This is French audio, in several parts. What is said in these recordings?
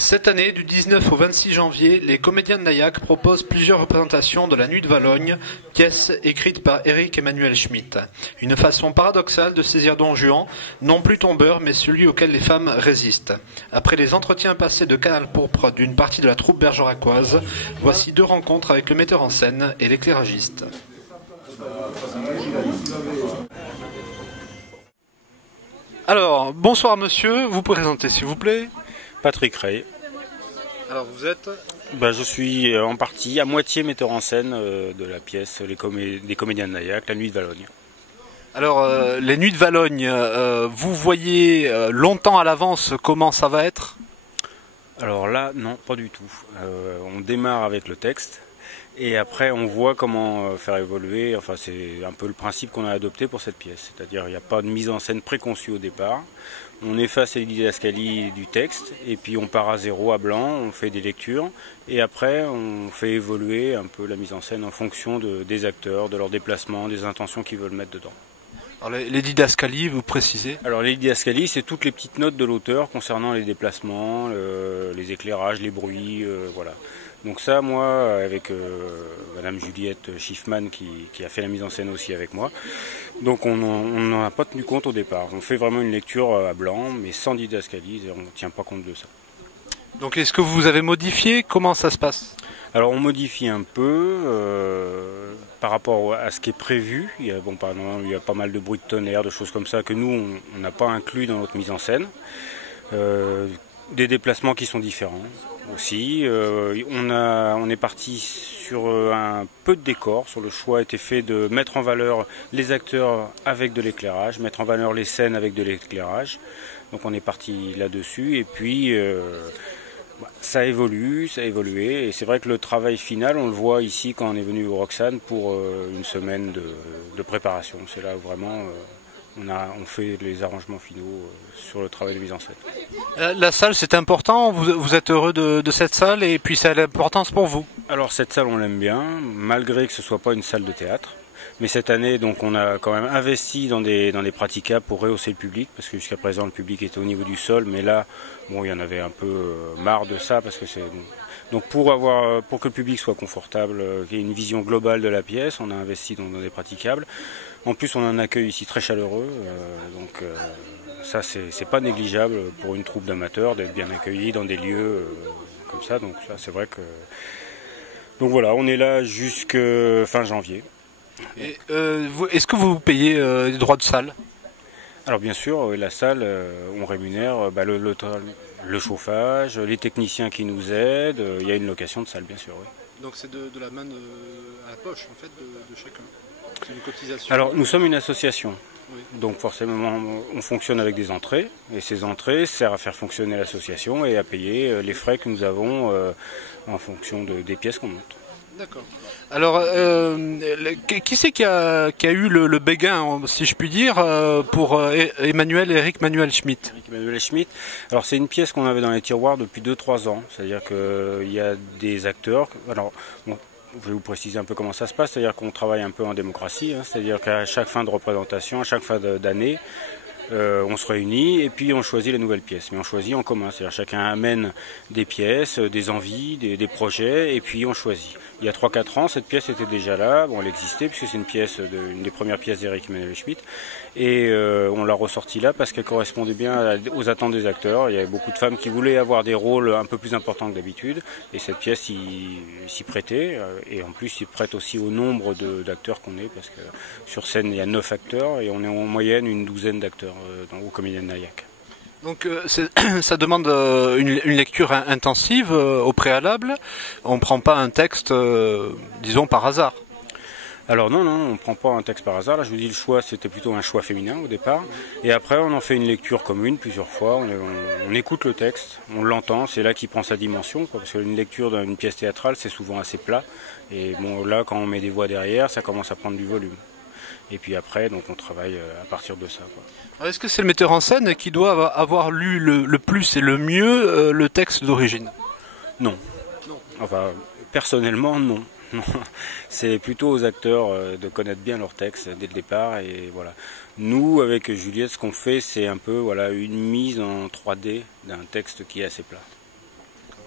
Cette année, du 19 au 26 janvier, les comédiens de Naïac proposent plusieurs représentations de La Nuit de Valogne, pièce écrite par Éric Emmanuel Schmitt. Une façon paradoxale de saisir Don Juan, non plus tombeur, mais celui auquel les femmes résistent. Après les entretiens passés de Canal Pourpre d'une partie de la troupe bergeracoise, voici deux rencontres avec le metteur en scène et l'éclairagiste. Alors, bonsoir monsieur, vous pouvez présenter s'il vous plaît. Patrick Rey. Alors vous êtes Je suis en partie, à moitié metteur en scène de la pièce des comédiens de Naïac, La Nuit de Valogne. Alors, les Nuits de Valogne, vous voyez longtemps à l'avance comment ça va être? Alors là, non, pas du tout. On démarre avec le texte et après on voit comment faire évoluer. Enfin, c'est un peu le principe qu'on a adopté pour cette pièce. C'est-à-dire il n'y a pas de mise en scène préconçue au départ. On efface les didascalies du texte et puis on part à zéro, à blanc, on fait des lectures et après on fait évoluer un peu la mise en scène en fonction des acteurs, de leurs déplacements, des intentions qu'ils veulent mettre dedans. Alors, les didascalies, vous précisez? Alors les didascalies, c'est toutes les petites notes de l'auteur concernant les déplacements, les éclairages, les bruits, voilà. Donc ça, moi, avec Madame Juliette Schiffman qui a fait la mise en scène aussi avec moi, donc on n'en a pas tenu compte au départ. On fait vraiment une lecture à blanc, mais sans didascalies, et on ne tient pas compte de ça. Donc est-ce que vous avez modifié? Comment ça se passe? Alors on modifie un peu par rapport à ce qui est prévu. Il y a pas mal de bruits de tonnerre, de choses comme ça que nous on n'a pas inclus dans notre mise en scène. Des déplacements qui sont différents aussi. On est parti sur un peu de décor. Sur le choix a été fait de mettre en valeur les acteurs avec de l'éclairage, mettre en valeur les scènes avec de l'éclairage. Donc on est parti là-dessus et puis ça évolue, ça a évolué et c'est vrai que le travail final, on le voit ici quand on est venu au Roxane pour une semaine de préparation. C'est là où vraiment on fait les arrangements finaux sur le travail de mise en scène. La salle, c'est important, vous êtes heureux de cette salle et puis ça a l'importance pour vous? Alors cette salle, on l'aime bien, malgré que ce ne soit pas une salle de théâtre. Mais cette année, donc, on a quand même investi dans des praticables pour rehausser le public, parce que jusqu'à présent, le public était au niveau du sol, mais là, bon, il y en avait un peu marre de ça, parce que c'est... Donc pour que le public soit confortable, qu'il y ait une vision globale de la pièce, on a investi dans des praticables. En plus, on a un accueil ici très chaleureux, donc ça, c'est pas négligeable pour une troupe d'amateurs d'être bien accueillis dans des lieux comme ça. Donc ça, c'est vrai que... Donc voilà, on est là jusqu'à fin janvier. Est-ce que vous payez les droits de salle? Alors bien sûr, la salle, on rémunère le chauffage, les techniciens qui nous aident, il y a une location de salle bien sûr. Oui. Donc c'est de la main à la poche en fait de chacun. C'est une cotisation. Alors nous sommes une association, oui. Donc forcément on fonctionne avec des entrées et ces entrées servent à faire fonctionner l'association et à payer les frais que nous avons en fonction des pièces qu'on monte. D'accord. Alors, qui c'est qui a eu le béguin, si je puis dire, pour Éric Emmanuel Schmitt? Éric Emmanuel Schmitt. Alors, c'est une pièce qu'on avait dans les tiroirs depuis 2-3 ans. C'est-à-dire qu'il y a des acteurs. Alors, bon, je vais vous préciser un peu comment ça se passe. C'est-à-dire qu'on travaille un peu en démocratie. C'est-à-dire qu'à chaque fin de représentation, à chaque fin d'année, on se réunit et puis on choisit les nouvelles pièces. Mais on choisit en commun. C'est-à-dire chacun amène des pièces, des envies, des projets et puis on choisit. Il y a 3-4 ans, cette pièce était déjà là. Bon, elle existait puisque c'est une des premières pièces d'Éric Emmanuel Schmitt. Et on l'a ressortie là parce qu'elle correspondait bien aux attentes des acteurs. Il y avait beaucoup de femmes qui voulaient avoir des rôles un peu plus importants que d'habitude. Et cette pièce s'y prêtait. Et en plus, s'y prête aussi au nombre d'acteurs qu'on est. Parce que sur scène, il y a 9 acteurs et on est en moyenne une douzaine d'acteurs au Comédien de Naïac. Donc ça demande une lecture intensive au préalable. On ne prend pas un texte, disons, par hasard. Alors non, on ne prend pas un texte par hasard. Là, je vous dis, le choix, c'était plutôt un choix féminin au départ. Et après, on en fait une lecture commune plusieurs fois. On écoute le texte, on l'entend. C'est là qu'il prend sa dimension, quoi, parce qu'une lecture d'une pièce théâtrale, c'est souvent assez plat. Et bon, là, quand on met des voix derrière, ça commence à prendre du volume. Et puis après, donc on travaille à partir de ça, quoi. Est-ce que c'est le metteur en scène qui doit avoir lu le plus et le mieux le texte d'origine? Non. Enfin, personnellement, non. C'est plutôt aux acteurs de connaître bien leur texte dès le départ et voilà. Nous, avec Juliette, ce qu'on fait, c'est un peu une mise en 3D d'un texte qui est assez plat.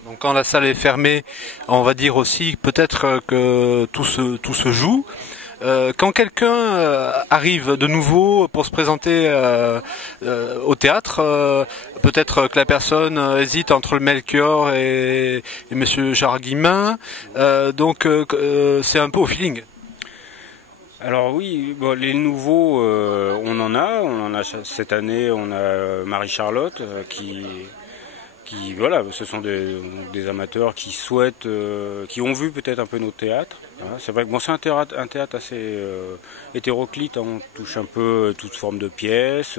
Donc quand la salle est fermée, on va dire aussi peut-être que tout se joue. Quand quelqu'un arrive de nouveau pour se présenter au théâtre, peut-être que la personne hésite entre le Melchior et Monsieur Jarguimin, donc c'est un peu au feeling. Alors oui, bon, les nouveaux, on en a cette année, on a Marie-Charlotte qui voilà, ce sont des amateurs qui souhaitent, qui ont vu peut-être un peu notre théâtre. Hein. C'est vrai que bon, c'est un théâtre assez hétéroclite, hein. On touche un peu toute forme de pièces,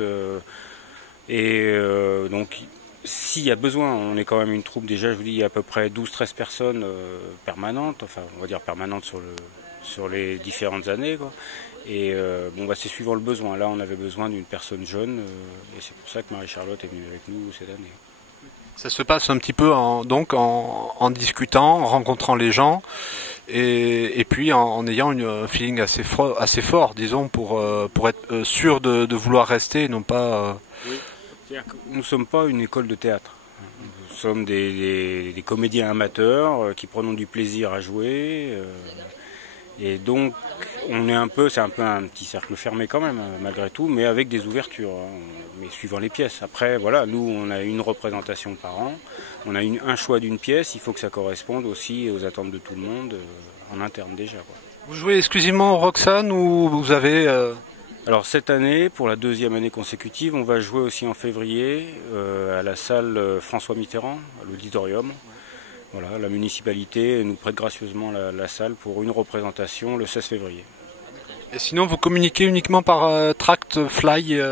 donc s'il y a besoin, on est quand même une troupe, déjà je vous dis, il y a à peu près 12-13 personnes permanentes, enfin on va dire permanentes sur les différentes années, quoi. Et c'est suivant le besoin. Là on avait besoin d'une personne jeune, et c'est pour ça que Marie-Charlotte est venue avec nous cette année. Ça se passe un petit peu en discutant, en rencontrant les gens et puis en ayant un feeling assez fort, disons, pour être sûr de vouloir rester et non pas... Oui. Nous ne sommes pas une école de théâtre. Nous sommes des comédiens amateurs qui prenons du plaisir à jouer. Et donc, c'est un peu un petit cercle fermé quand même, malgré tout, mais avec des ouvertures, hein, mais suivant les pièces. Après, voilà, nous, on a une représentation par an, on a un choix d'une pièce, il faut que ça corresponde aussi aux attentes de tout le monde, en interne déjà, quoi. Vous jouez exclusivement au Roxane ou vous avez... Alors cette année, pour la 2e année consécutive, on va jouer aussi en février à la salle François Mitterrand, à l'auditorium. Voilà, la municipalité nous prête gracieusement la salle pour une représentation le 16 février. Et sinon, vous communiquez uniquement par tract, fly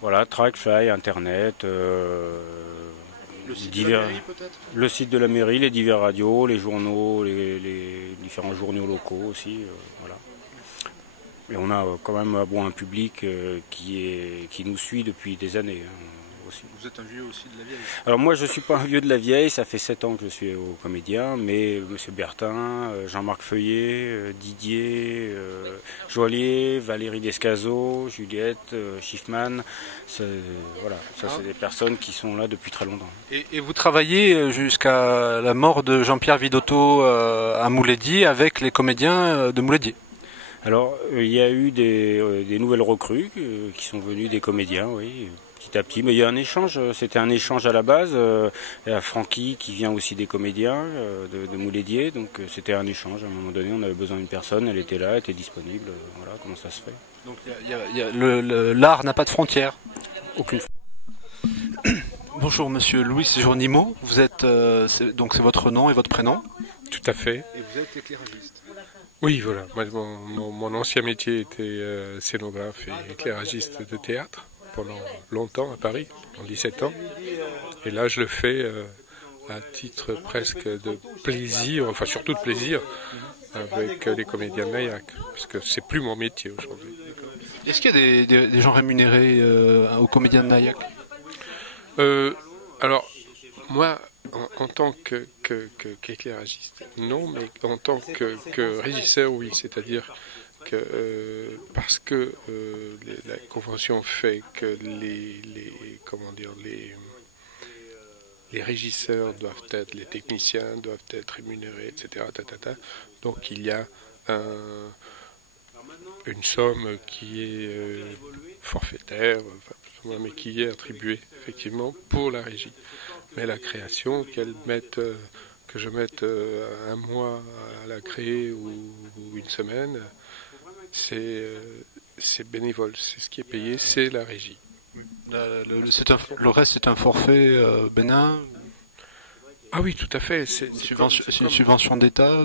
Voilà, tract, fly, internet, le site de la mairie peut-être ? Le site de la mairie, les divers radios, les journaux, les différents journaux locaux aussi, voilà. Et on a quand même un public qui nous suit depuis des années. Hein. Aussi. Vous êtes un vieux aussi de la vieille. Alors moi je ne suis pas un vieux de la vieille, ça fait 7 ans que je suis au comédien, mais M. Bertin, Jean-Marc Feuillet, Didier, Joalier, Valérie Descazeaux, Juliette, Schiffman, c'est des personnes qui sont là depuis très longtemps. Et vous travaillez jusqu'à la mort de Jean-Pierre Vidotto à Mouledier avec les comédiens de Mouledier. Alors il y a eu des nouvelles recrues qui sont venues, des comédiens, oui. Petit à petit, mais il y a un échange, c'était un échange à la base, il y a Francky qui vient aussi des comédiens de Mouledier, donc c'était un échange, à un moment donné on avait besoin d'une personne, elle était là, elle était disponible, voilà comment ça se fait. Donc l'art n'a pas de frontières. Aucune. Bonjour monsieur Louis Journimo, vous êtes, donc c'est votre nom et votre prénom. Tout à fait. Et vous êtes éclairagiste. Oui, voilà, mon ancien métier était scénographe et éclairagiste de théâtre. Pendant longtemps à Paris, pendant 17 ans. Et là, je le fais à titre presque de plaisir, enfin surtout de plaisir, avec les comédiens de Nayac, parce que c'est plus mon métier aujourd'hui. Est-ce qu'il y a des gens rémunérés aux comédiens de Nayac ? Alors, moi, en tant qu'éclairagiste, non, mais en tant que régisseur, oui, c'est-à-dire parce que la convention fait que les régisseurs doivent être, les techniciens doivent être rémunérés, etc. Donc il y a une somme qui est forfaitaire, mais qui est attribuée effectivement pour la régie. Mais la création, que je mette un mois à la créer ou une semaine, c'est bénévole, c'est ce qui est payé, c'est la régie. Le reste c'est un forfait bénin. Ah oui, tout à fait. C'est une subvention d'État.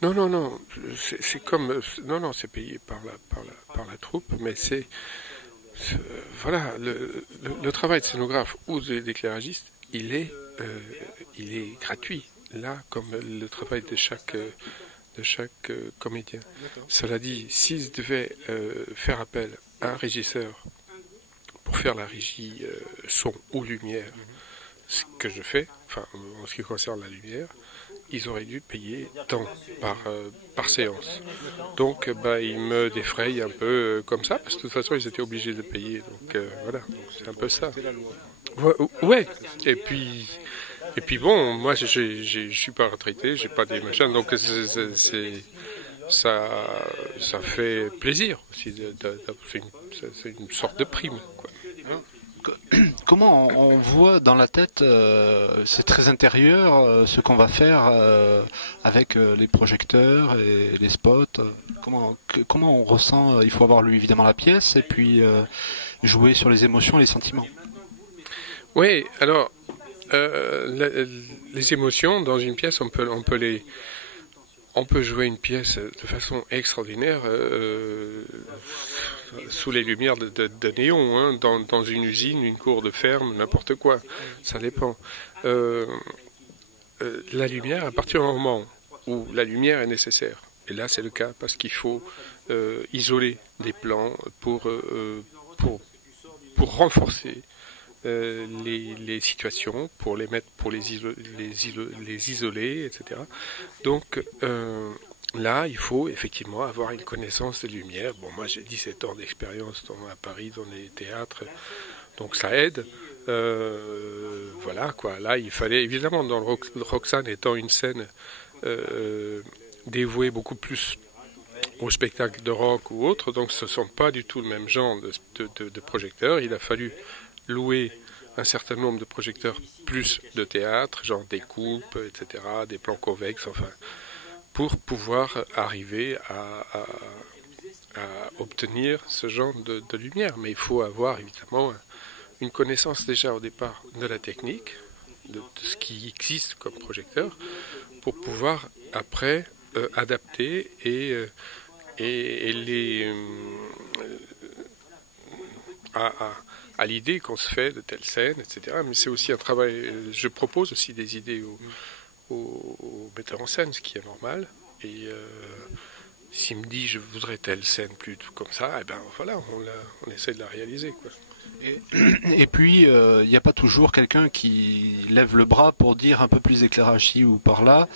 Non, c'est comme c'est payé par la troupe, mais voilà le travail de scénographe ou d'éclairagiste, il est gratuit là comme le travail de chaque comédien. Cela dit, s'ils devaient faire appel à un régisseur pour faire la régie son ou lumière, ce que je fais, enfin en ce qui concerne la lumière, ils auraient dû payer tant par séance. Donc ils me défrayent un peu comme ça, parce que de toute façon ils étaient obligés de payer. Donc voilà, c'est un peu ça. Ouais, et puis Et puis bon, moi je suis pas retraité, j'ai pas des machins, donc ça fait plaisir aussi. C'est une sorte de prime, quoi. Comment on voit dans la tête, c'est très intérieur, ce qu'on va faire avec les projecteurs et les spots. Comment on ressent, il faut avoir lu évidemment la pièce et puis jouer sur les émotions et les sentiments. Oui, alors les émotions dans une pièce, on peut jouer une pièce de façon extraordinaire sous les lumières de néon, hein, dans une usine, une cour de ferme, n'importe quoi. Ça dépend. La lumière, à partir du moment où la lumière est nécessaire, et là c'est le cas parce qu'il faut isoler des plans pour renforcer les situations, pour les mettre, pour les isoler, etc. Donc là, il faut effectivement avoir une connaissance des lumières. Bon, moi j'ai 17 ans d'expérience à Paris dans les théâtres, donc ça aide. Voilà quoi. Là, il fallait évidemment, dans le Roxane étant une scène dévouée beaucoup plus au spectacle de rock ou autre, donc ce ne sont pas du tout le même genre de projecteurs. Il a fallu louer un certain nombre de projecteurs plus de théâtre, genre des coupes, etc., des plans convexes, enfin, pour pouvoir arriver à obtenir ce genre de lumière. Mais il faut avoir évidemment une connaissance déjà au départ de la technique, de ce qui existe comme projecteur, pour pouvoir après adapter et les à l'idée qu'on se fait de telles scènes, etc. Mais c'est aussi un travail. Je propose aussi des idées aux metteurs en scène, ce qui est normal. Et s'il me dit je voudrais telle scène plus comme ça, eh ben voilà, on essaie de la réaliser, quoi. Et puis, il n'y a pas toujours quelqu'un qui lève le bras pour dire un peu plus d'éclairage ici ou par là.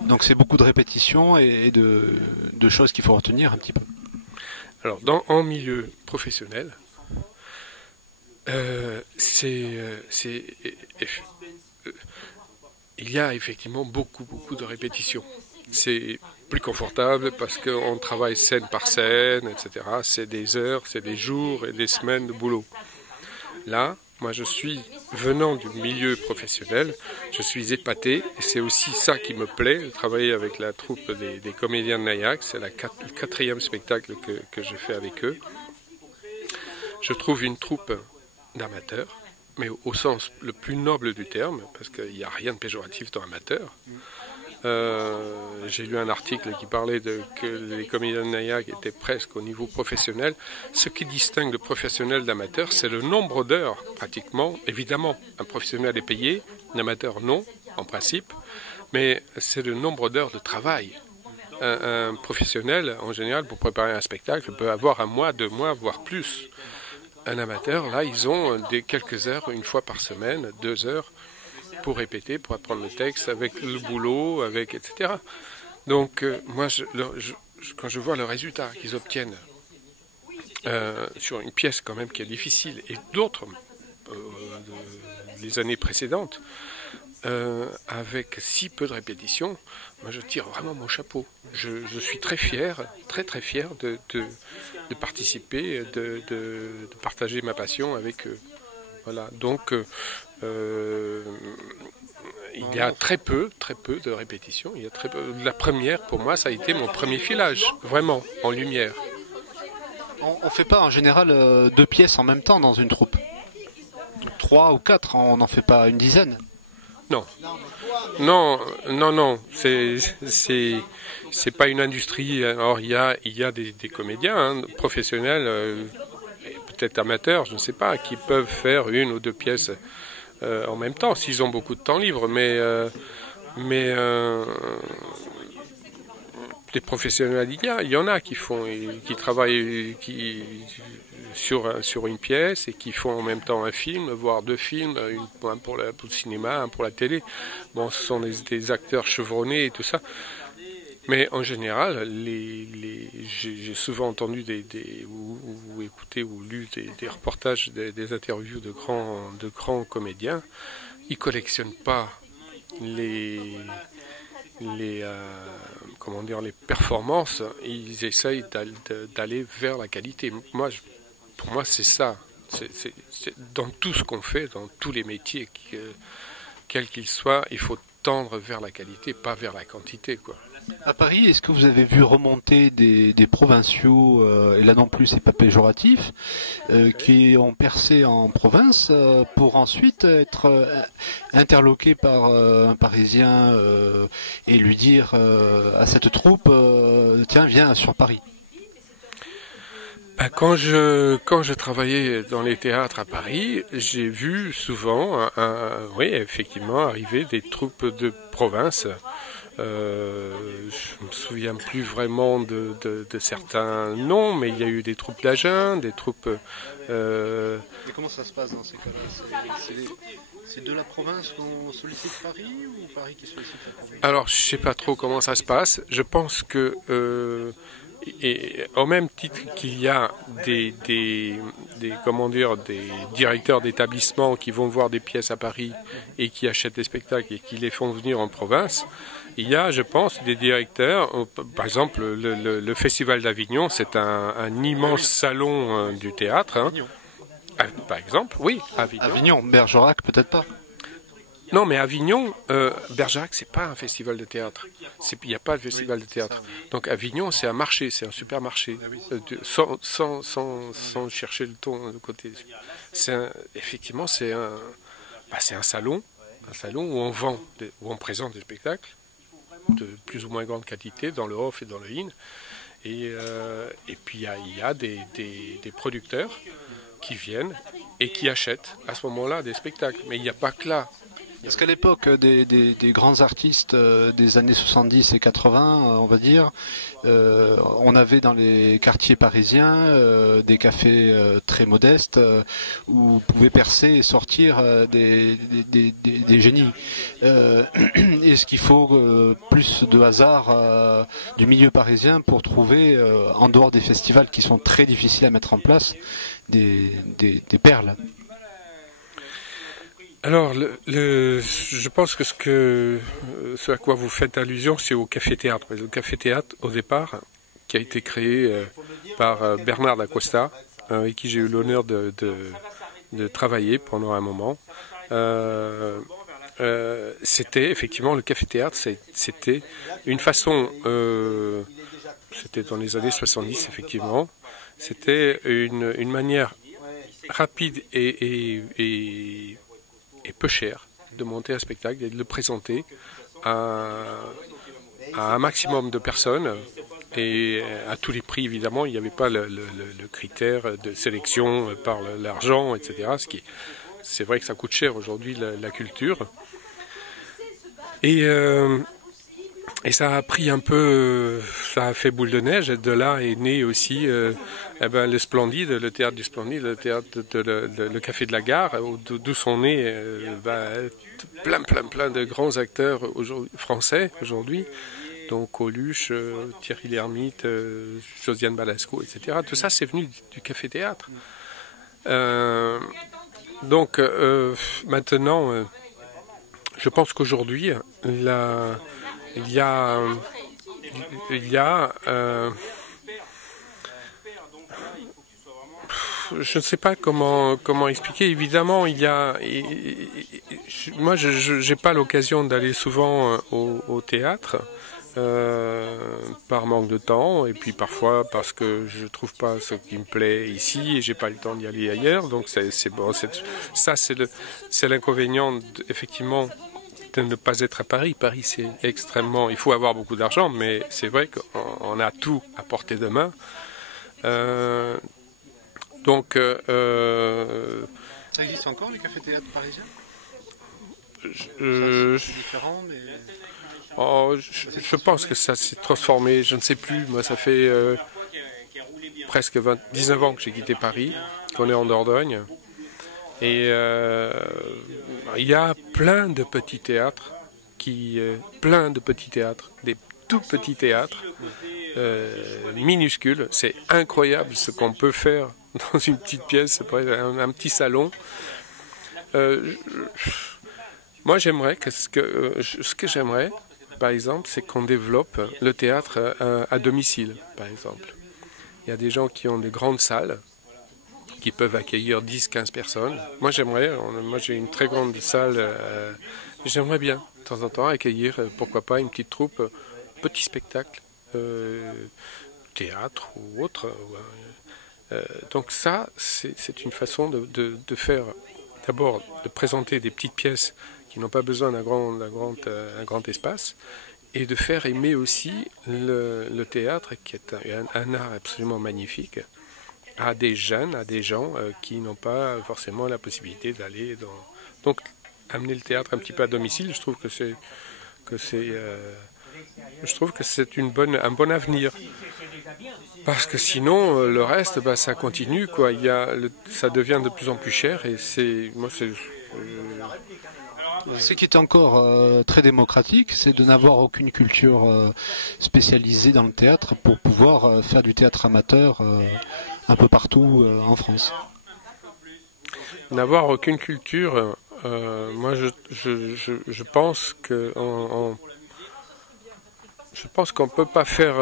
Donc c'est beaucoup de répétitions et de choses qu'il faut retenir un petit peu. Alors, en milieu professionnel, il y a effectivement beaucoup de répétitions. C'est plus confortable parce qu'on travaille scène par scène, etc. C'est des heures, c'est des jours et des semaines de boulot. Là, moi je suis, venant du milieu professionnel, je suis épaté, et c'est aussi ça qui me plaît, de travailler avec la troupe des comédiens de Naïac. C'est le 4e spectacle que je fais avec eux. Je trouve une troupe d'amateurs, mais au sens le plus noble du terme, parce qu'il n'y a rien de péjoratif dans amateur. J'ai lu un article qui parlait que les comédiens de Naïac étaient presque au niveau professionnel. Ce qui distingue le professionnel d'amateur, c'est le nombre d'heures, pratiquement. Évidemment, un professionnel est payé, un amateur non, en principe, mais c'est le nombre d'heures de travail. Un professionnel, en général, pour préparer un spectacle, peut avoir 1 mois, 2 mois, voire plus. Un amateur, là, ils ont quelques heures, une fois par semaine, 2 heures, pour répéter, pour apprendre le texte, avec le boulot, avec etc. Donc, moi, quand je vois le résultat qu'ils obtiennent sur une pièce quand même qui est difficile, et d'autres, les années précédentes, avec si peu de répétitions, moi je tire vraiment mon chapeau. Je suis très fier, très fier de participer, de partager ma passion avec eux. Voilà, donc il y a très peu de répétitions. Il y a très peu. La première, pour moi, ça a été mon premier filage, vraiment, en lumière. On fait pas en général 2 pièces en même temps dans une troupe. 3 ou 4, on n'en fait pas une dizaine. Non. C'est pas une industrie. Alors il y a des comédiens hein, professionnels, peut-être amateurs, je ne sais pas, qui peuvent faire 1 ou 2 pièces en même temps s'ils ont beaucoup de temps libre. Mais des professionnels, il y en a qui travaillent sur une pièce et qui font en même temps un film, voire 2 films, un pour le cinéma, un pour la télé. Bon, ce sont des acteurs chevronnés et tout ça. Mais en général, j'ai souvent entendu ou écouté ou lu des reportages, des interviews de grands comédiens. Ils collectionnent pas comment dire, les performances, ils essayent d'aller vers la qualité. Pour moi, c'est ça. C'est dans tout ce qu'on fait, dans tous les métiers, quels qu'ils soient, il faut tendre vers la qualité, pas vers la quantité, quoi. À Paris, est-ce que vous avez vu remonter des provinciaux, et là non plus c'est pas péjoratif, qui ont percé en province pour ensuite être interloqués par un Parisien et lui dire à cette troupe tiens, viens sur Paris? Quand je travaillais dans les théâtres à Paris, j'ai vu souvent, oui, effectivement, arriver des troupes de province. Je me souviens plus vraiment de certains noms, mais il y a eu des troupes d'Agen, des troupes... Mais comment ça se passe dans ces cas-là? C'est de la province qu'on sollicite Paris ou Paris qui sollicite la province? Alors, je sais pas trop comment ça se passe. Je pense que... et au même titre qu'il y a des directeurs d'établissements qui vont voir des pièces à Paris et qui achètent des spectacles et qui les font venir en province, il y a, je pense, des directeurs, par exemple le Festival d'Avignon, c'est un immense salon du théâtre, hein. Par exemple, oui, Avignon. Avignon, Bergerac peut-être pas. Non, mais Avignon, Bergerac, c'est pas un festival de théâtre. Il n'y a pas de festival de théâtre. Donc Avignon, c'est un marché, c'est un supermarché, sans chercher le ton de côté. Effectivement, c'est un salon où on vend, où on présente des spectacles de plus ou moins grande qualité dans le off et dans le in. Et puis il y a des producteurs qui viennent et qui achètent à ce moment-là des spectacles. Mais il n'y a pas que là. Parce qu'à l'époque des grands artistes des années 70 et 80, on va dire, on avait dans les quartiers parisiens des cafés très modestes où pouvaient percer et sortir des génies. Est-ce qu'il faut plus de hasard du milieu parisien pour trouver, en dehors des festivals qui sont très difficiles à mettre en place, des perles? Alors, je pense que ce à quoi vous faites allusion, c'est au café-théâtre. Le café-théâtre, au départ, qui a été créé par Bernard Dacosta, avec qui j'ai eu l'honneur de travailler pendant un moment. C'était effectivement le café-théâtre, c'était une façon, c'était dans les années 70 effectivement, c'était une manière rapide et peu cher de monter un spectacle et de le présenter à un maximum de personnes et à tous les prix évidemment. Il n'y avait pas le critère de sélection par l'argent, etc. C'est vrai que ça coûte cher aujourd'hui la culture. Et ça a pris un peu, ça a fait boule de neige, et de là est né aussi le Splendide, le théâtre du Splendide, le théâtre le Café de la Gare, d'où sont nés plein de grands acteurs français aujourd'hui, donc Coluche, Thierry Lhermitte, Josiane Balasco, etc. Tout ça c'est venu du Café-Théâtre. Donc maintenant, je pense qu'aujourd'hui, il y a je ne sais pas comment expliquer. Évidemment, moi, je n'ai pas l'occasion d'aller souvent au théâtre par manque de temps, et puis parfois parce que je trouve pas ce qui me plaît ici et j'ai pas le temps d'y aller ailleurs. Donc c'est bon. Ça, c'est l'inconvénient effectivement de ne pas être à Paris. Paris, c'est extrêmement... Il faut avoir beaucoup d'argent, mais c'est vrai qu'on a tout à portée de main. Donc... Ça existe encore, les cafés-théâtres parisiens? C'est différent, mais... je pense que ça s'est transformé. Je ne sais plus. Moi, ça fait presque 19 ans que j'ai quitté Paris, qu'on est en Dordogne. Et il y a plein de petits théâtres, des tout petits théâtres, minuscules. C'est incroyable ce qu'on peut faire dans une petite pièce, un petit salon. Moi, j'aimerais que ce que j'aimerais, par exemple, c'est qu'on développe le théâtre à domicile, par exemple. Il y a des gens qui ont des grandes salles qui peuvent accueillir 10-15 personnes. Moi, j'ai une très grande salle. J'aimerais bien, de temps en temps, accueillir, pourquoi pas, une petite troupe, petit spectacle, théâtre ou autre. Donc ça, c'est une façon de faire, d'abord, de présenter des petites pièces qui n'ont pas besoin d'un grand espace, et de faire aimer aussi le théâtre, qui est un art absolument magnifique, à des jeunes, à des gens qui n'ont pas forcément la possibilité d'aller dans... Donc, amener le théâtre un petit peu à domicile, je trouve que c'est un bon avenir. Parce que sinon, le reste, ça continue, quoi. Ça devient de plus en plus cher, et Ce qui est encore très démocratique, c'est de n'avoir aucune culture spécialisée dans le théâtre pour pouvoir faire du théâtre amateur un peu partout en France. N'avoir aucune culture, moi je pense qu'on peut pas faire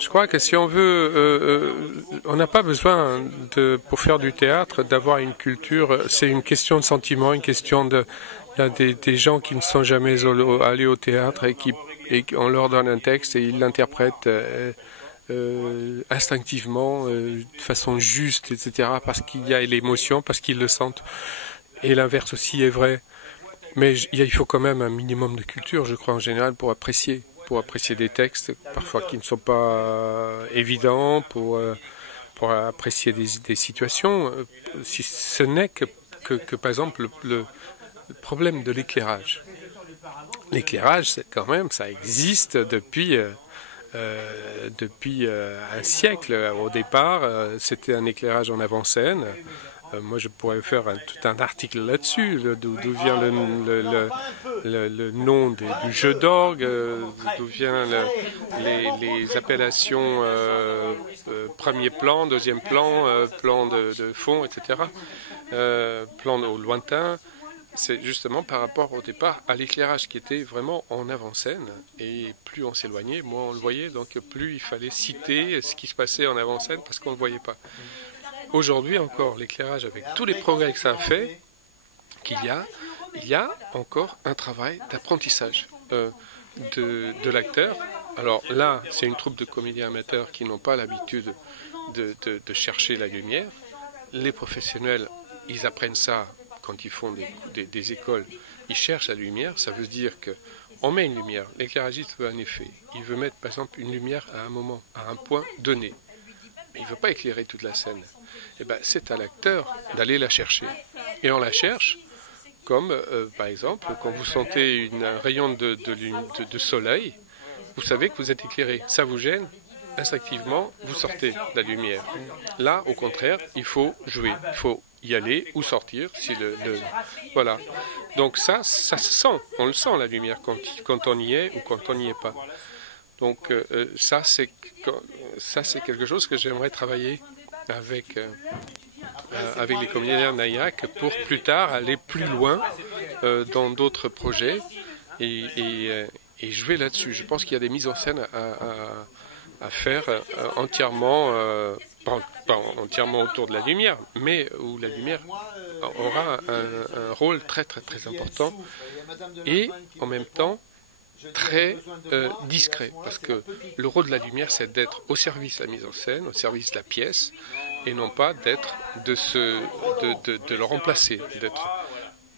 je crois que si on veut, on n'a pas besoin pour faire du théâtre d'avoir une culture. C'est une question de sentiment, une question de. Il y a des gens qui ne sont jamais allés au théâtre et on leur donne un texte et ils l'interprètent instinctivement, de façon juste, etc. Parce qu'il y a l'émotion, parce qu'ils le sentent. Et l'inverse aussi est vrai. Mais il faut quand même un minimum de culture, je crois, en général, pour apprécier des textes, parfois qui ne sont pas évidents, pour apprécier des situations. Si ce n'est que par exemple, le problème de l'éclairage. L'éclairage, c'est quand même, ça existe depuis un siècle. Au départ, c'était un éclairage en avant-scène. Moi, je pourrais faire tout un article là-dessus, d'où vient le nom du jeu d'orgue, d'où viennent les appellations premier plan, deuxième plan, plan de fond, etc. Plan au lointain. C'est justement par rapport au départ à l'éclairage qui était vraiment en avant-scène. Et plus on s'éloignait, moins on le voyait. Donc plus il fallait citer ce qui se passait en avant-scène parce qu'on ne le voyait pas. Aujourd'hui encore, l'éclairage, avec tous les progrès que ça a fait, il y a encore un travail d'apprentissage de l'acteur. Alors là, c'est une troupe de comédiens amateurs qui n'ont pas l'habitude de chercher la lumière. Les professionnels, ils apprennent ça quand ils font des écoles. Ils cherchent la lumière, ça veut dire qu'on met une lumière. L'éclairagiste veut un effet. Il veut mettre, par exemple, une lumière à un moment, à un point donné. Mais il ne veut pas éclairer toute la scène. Eh ben, c'est à l'acteur d'aller la chercher. Et on la cherche comme, par exemple, quand vous sentez un rayon de soleil, vous savez que vous êtes éclairé. Ça vous gêne, instinctivement, vous sortez de la lumière. Là, au contraire, il faut jouer. Il faut y aller ou sortir. Voilà. Donc ça se sent. On le sent, la lumière, quand on y est ou quand on n'y est pas. Donc ça, c'est quelque chose que j'aimerais travailler avec les comédiens Naïac pour plus tard aller plus loin dans d'autres projets et jouer là-dessus. Je pense qu'il y a des mises en scène à faire entièrement, pas entièrement autour de la lumière, mais où la lumière aura un rôle très très très important et en même temps très discret, parce que le rôle de la lumière, c'est d'être au service de la mise en scène, au service de la pièce, et non pas d'être de le remplacer.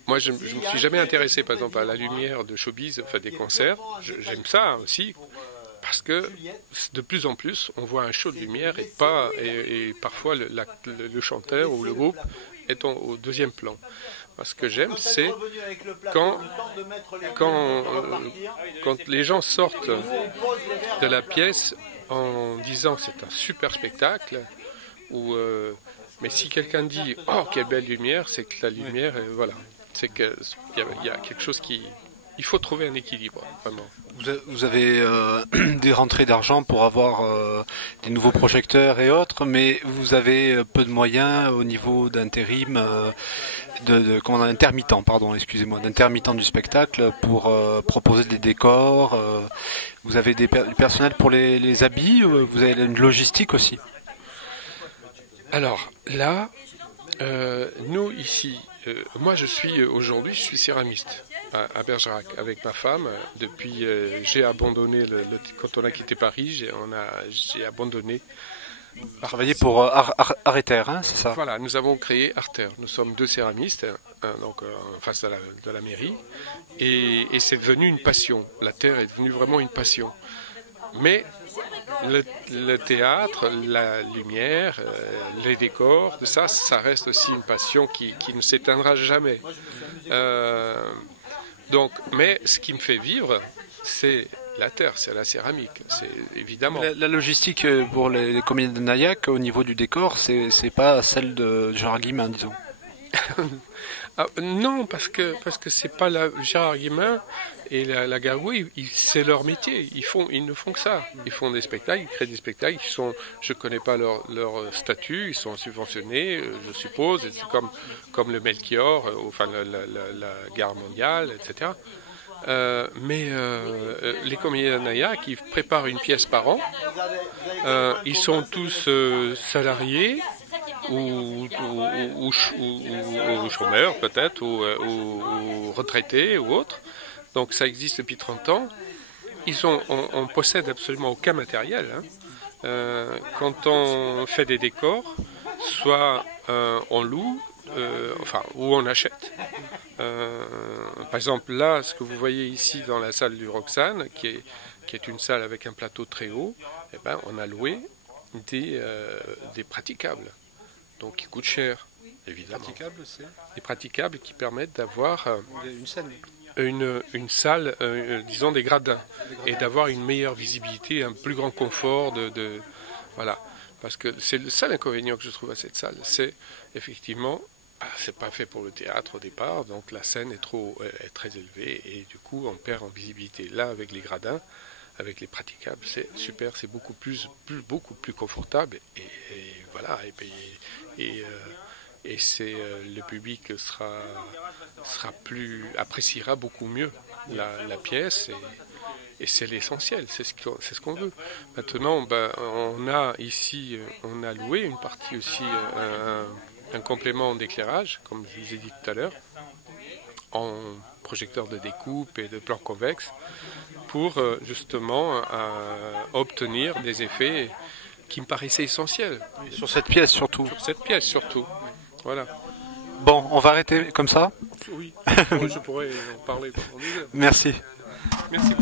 Moi, je ne me suis jamais intéressé, par exemple, à la lumière de showbiz, enfin des concerts. J'aime ça aussi, parce que de plus en plus, on voit un show de lumière et parfois le chanteur ou le groupe est au deuxième plan. Ce que j'aime, c'est quand les gens sortent de la pièce en disant que c'est un super spectacle, mais si quelqu'un dit « Oh, quelle belle lumière », c'est que la lumière, voilà, c'est qu'il y a quelque chose qui il faut trouver un équilibre, vraiment. Vous avez des rentrées d'argent pour avoir des nouveaux projecteurs et autres, mais vous avez peu de moyens au niveau d'intérim, d'intermittent du spectacle pour proposer des décors. Vous avez du personnel pour les habits, vous avez une logistique aussi. Alors là, nous ici, moi je suis céramiste à Bergerac avec ma femme. Depuis, j'ai abandonné quand on a quitté Paris, j'ai abandonné. Travailler pour Arter, hein, c'est ça? Voilà, nous avons créé Arter. Nous sommes 2 céramistes, donc en face de la mairie, et c'est devenu une passion. La terre est devenue vraiment une passion. Mais le théâtre, la lumière, les décors, ça reste aussi une passion qui ne s'éteindra jamais. Mais ce qui me fait vivre, c'est la terre, c'est la céramique, c'est évidemment. La logistique pour les comédiens de Naïac au niveau du décor, c'est pas celle de Gérard Guillemin, disons. Non, parce que c'est pas Gérard Guillemin et la Gargouille, c'est leur métier. Ils ne font que ça. Ils font des spectacles, ils créent des spectacles. Je connais pas leur statut. Ils sont subventionnés, je suppose. C'est comme le Melchior, enfin la Gare mondiale, etc. Mais les comédiens de Naïac, ils préparent une pièce par an. Ils sont tous salariés ou chômeurs peut-être, ou retraités ou autres. Donc ça existe depuis 30 ans. On possède absolument aucun matériel. Quand on fait des décors, soit on loue, ou on achète. Par exemple, là, ce que vous voyez ici dans la salle du Roxane, qui est une salle avec un plateau très haut, on a loué des praticables, donc qui coûtent cher, évidemment. Des praticables qui permettent d'avoir une salle, disons des gradins, et d'avoir une meilleure visibilité, un plus grand confort voilà. Parce que c'est le seul inconvénient que je trouve à cette salle, c'est effectivement, c'est pas fait pour le théâtre au départ, donc la scène est très élevée et du coup on perd en visibilité. Là, avec les gradins, avec les praticables, c'est super, c'est beaucoup plus confortable et voilà. Et c'est le public appréciera beaucoup mieux la pièce et c'est l'essentiel, c'est ce qu'on veut. Maintenant, on a loué une partie aussi, un complément d'éclairage, comme je vous ai dit tout à l'heure, en projecteur de découpe et de plan convexe, pour justement obtenir des effets qui me paraissaient essentiels. Sur cette pièce surtout. Sur cette pièce surtout, voilà. Bon, on va arrêter comme ça. Oui, je pourrais en parler pendant des heures. Merci. Merci.